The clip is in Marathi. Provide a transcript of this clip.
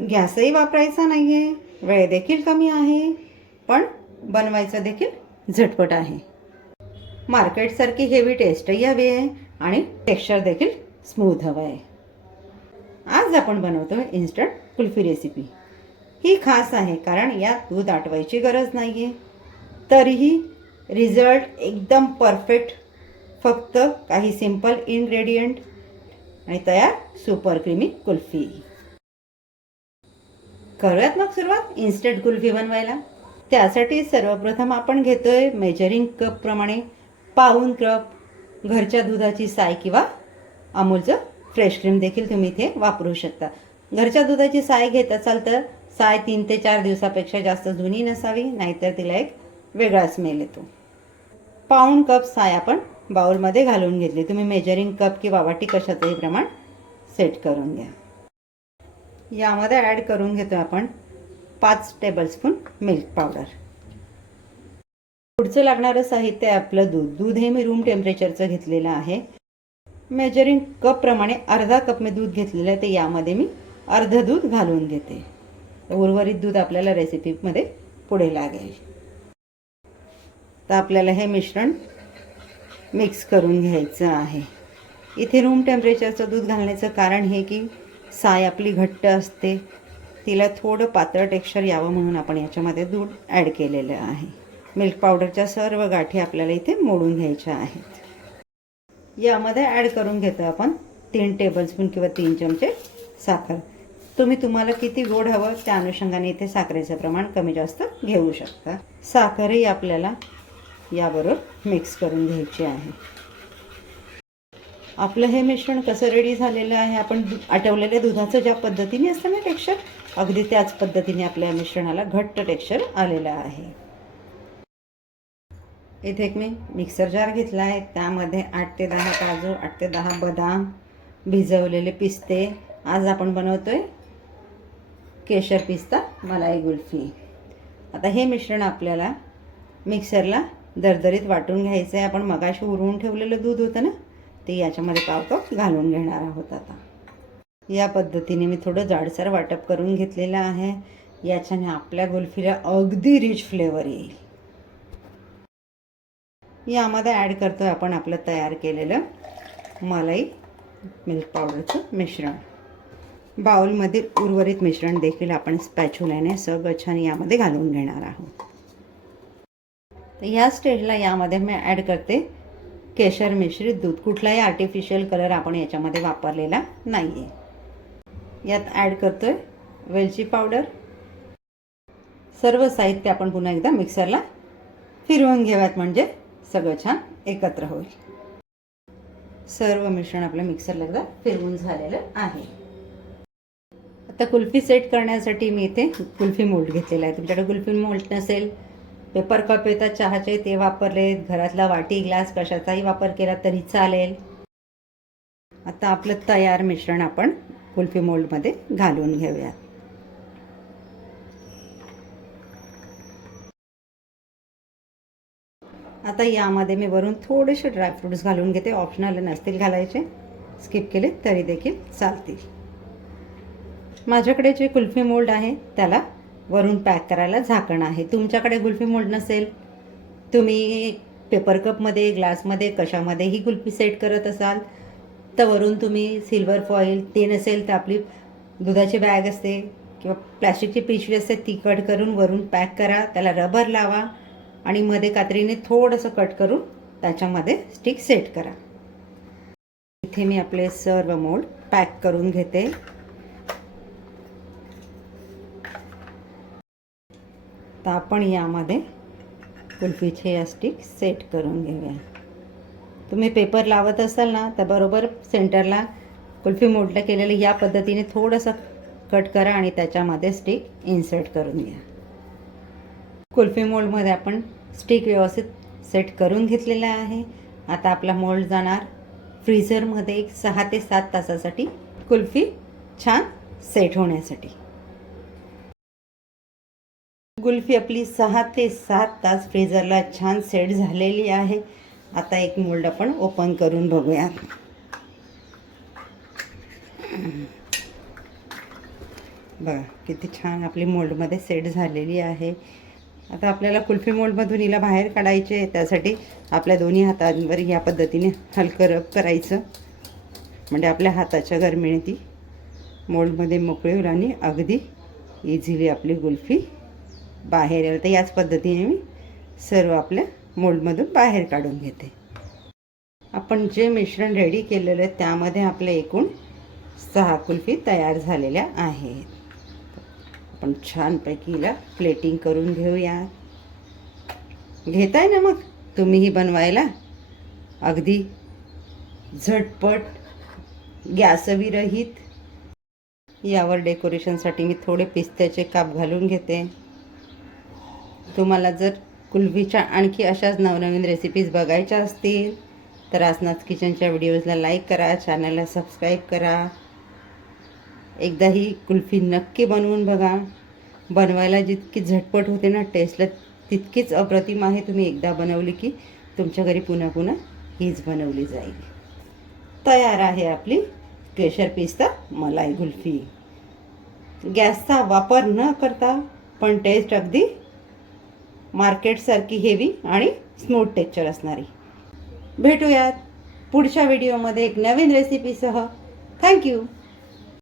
गॅसही वापरायचा नाही आहे, वेळ देखील कमी आहे, पण बनवायचं देखील झटपट आहे. मार्केटसारखी हेवी टेस्टही हवी आहे आणि टेक्स्चर देखील स्मूथ हवं आहे. आज आपण बनवतो इन्स्टंट कुल्फी रेसिपी. ही खास आहे कारण यात दूध आटवायची गरज नाही आहे, तरीही रिझल्ट एकदम परफेक्ट. फक्त काही सिंपल इन्ग्रेडियंट आणि तयार सुपर क्रीमी कुल्फी. करूयात मग सुरुवात इन्स्टंट कुल्फी बनवायला. त्यासाठी सर्वप्रथम आपण घेतोय मेजरिंग कप प्रमाणे पाऊण कप घरच्या दुधाची साय किंवा अमूलचं फ्रेश क्रीम देखील तुम्ही इथे वापरू शकता. घरच्या दुधाची साय घेत असाल तर साय 3 ते 4 दिवसापेक्षा जास्त जुनी नसावी, नाहीतर तिला एक वेगळा स्मेल येतो. पाऊण कप साय आपण बाउलमध्ये घालून घेतली. तुम्ही मेजरिंग कप किंवा वाटी कशाचंही प्रमाण सेट करून घ्या. यामध्ये ॲड करून घेतो आपण 5 टेबलस्पून मिल्क पावडर. पुढचं लागणारं साहित्य आहे आपलं दूध. दूध हे मी रूम टेम्परेचरचं घेतलेलं आहे. मेजरिंग कप प्रमाणे अर्धा कप मी दूध घेतलेलं आहे, ते यामध्ये मी अर्धं दूध घालून घेते. उर्वरित दूध आपल्याला रेसिपीमध्ये पुढे लागेल. तर आपल्याला हे मिश्रण मिक्स करून घ्यायचं आहे. इथे रूम टेम्परेचरचं दूध घालण्याचं कारण हे की साय आपली घट्ट असते, तिला थोडं पातळ टेक्स्चर यावं म्हणून आपण याच्यामध्ये दूध ॲड केलेलं आहे. मिल्क पावडरच्या सर्व गाठी आपल्याला इथे मोडून घ्यायच्या आहेत. यामध्ये ॲड करून घेतो आपण 3 टेबलस्पून किंवा 3 चमचे साखर. तुम्हाला किती गोड हवं त्या अनुषंगाने इथे साखरेचं प्रमाण कमी जास्त घेऊ शकता. साखरही आपल्याला याबरोबर मिक्स करून घ्यायची आहे. आपलं हे मिश्रण कसं रेडी झालेलं आहे, आपण आटवलेल्या दुधाचं ज्या पद्धतीने असतं ना टेक्स्चर, अगदी त्याच पद्धतीने आपल्या मिश्रणाला घट्ट टेक्स्चर आलेलं आहे. इथे एक मी मिक्सर जार घेतला आहे, त्यामध्ये 8 ते 10 काजू, 8 ते 10 बदाम, भिजवलेले पिस्ते. आज आपण बनवतोय केशर पिस्ता मलाई कुल्फी. आता हे मिश्रण आपल्याला मिक्सरला दरदरीत वाटून घ्यायचं आहे. आपण मगाशी उरवून ठेवलेलं दूध होतं ना, ते याच्यामध्ये पाव कप घालून घेणार आहोत. आता या पद्धतीने मी थोडं जाडसर वाटप करून घेतलेलं आहे. याच्याने आपल्या कुल्फीला अगदी रिच फ्लेवर येईल. यामध्ये ॲड करतोय आपण आपलं तयार केलेलं मलाई मिल्क पावडरचं मिश्रण. बाउलमध्ये उर्वरित मिश्रण देखील आपण स्पॅच्युलाने सगळं छान यामध्ये घालून घेणार आहोत. तर या स्टेजला यामध्ये मी ॲड करते केशर मिश्रित दूध. कुठलाही आर्टिफिशियल कलर आपण याच्यामध्ये वापरलेला नाही आहे. यात ॲड करतोय वेलची पावडर. सर्व साहित्य आपण पुन्हा एकदा मिक्सरला फिरवून घेऊयात, म्हणजे सगळं छान एकत्र होईल. सर्व मिश्रण आपलं मिक्सरला एकदा फिरवून झालेलं आहे. आता कुल्फी सेट करण्यासाठी मी इथे कुल्फी मोल्ड घेतलेला आहे. तुमच्याकडे कुल्फी मोल्ड नसेल, पेपर कप येतात चहाचे, ते वापरलेत. घरातला वाटी ग्लास कशाचाही वापर केला तरी चालेल. आता आपलं तयार मिश्रण आपण कुल्फी मोल्डमध्ये घालून घेऊयात. आता यामध्ये मी वरून थोडेसे ड्रायफ्रूट्स घालून घेते. ऑप्शनल नसतील घालायचे, स्किप केले तरी देखील चालतील. माझ्याकडे जे कुल्फी मोल्ड आहे त्याला वरून पॅक करायला झाकण आहे. तुमच्याकडे कुल्फी मोल्ड नसेल, तुम्ही पेपर कपमध्ये, ग्लासमध्ये, कशामध्येही कुल्फी सेट करत असाल तर वरून तुम्ही सिल्वर फॉईल, ते नसेल तर आपली दुधाची बॅग असते किंवा प्लॅस्टिकची पिशवी असते, ती कट करून वरून पॅक करा. त्याला रबर लावा आणि मध्ये कात्रीने थोडंसं कट करून त्याच्यामध्ये स्टिक सेट करा. इथे मी आपले सर्व मोल्ड पॅक करून घेते. तर आपण यामध्ये कुल्फीचे या स्टिक सेट करून घेऊया. तुम्ही पेपर लावत असाल ना, तर बरोबर सेंटरला कुल्फी मोल्ड केलेलं या पद्धतीने थोडंसं कट करा आणि त्याच्यामध्ये स्टिक इन्सर्ट करून घ्या. कुल्फी मोल्डमध्ये आपण स्टिक व्यवस्थित सेट करून घेतलेला आहे. आता आपला मोल्ड जाणार फ्रीझरमध्ये 6 ते 7 तासासाठी, कुल्फी छान सेट होण्यासाठी. कुल्फी आपली 6 ते 7 तास फ्रीझरला छान सेट झालेली आहे. आता एक मोल्ड आपण ओपन करून बघूया. बघा किती छान आपली मोल्डमध्ये सेट झालेली आहे. आता आपल्याला कुल्फी मोल्डमधून हिला बाहेर काढायचे आहे. त्यासाठी आपल्या दोन्ही हातांवर या पद्धतीने हलकं रब करायचं, म्हणजे आपल्या हाताच्या गरमीने ती मोल्डमध्ये मोकळी होईल आणि अगदी इझिली आपली कुल्फी बाहेर येईल. तर याच पद्धतीने मी सर्व आपल्या मोल्डमधून बाहेर काढून घेते. आपण जे मिश्रण रेडी केलेलं आहे त्यामध्ये आपले एकूण 6 कुल्फी तयार झालेल्या आहेत. आपण छानपैकी हिला प्लेटिंग करून घेऊया. घेताय ना मग तुम्हीही बनवायला? अगदी झटपट, गॅसविरहित. यावर डेकोरेशनसाठी मी थोडे पिस्त्याचे काप घालून घेते. तुम्हाला जर कुल्फीच्या आणखी अशाच नवनवीन रेसिपीज बघायच्या असतील तर आसनाज किचनच्या व्हिडिओजला लाईक करा, चॅनलला सबस्क्राईब करा. एकदा ही कुल्फी नक्की बनवून बघा. बनवायला जितकी झटपट होते ना, टेस्टला तितकीच अप्रतिम आहे. तुम्ही एकदा बनवली की तुमच्या घरी पुन्हा पुन्हा हीच बनवली जाईल. तयार आहे आपली केशर पिस्ता मलाई कुल्फी. गॅसचा वापर न करता पण टेस्ट अगदी मार्केटसारखी हेवी आणि स्मूथ टेक्स्चर असणारी. भेटूयात पुढच्या व्हिडिओमध्ये एक नवीन रेसिपीसह. थँक्यू.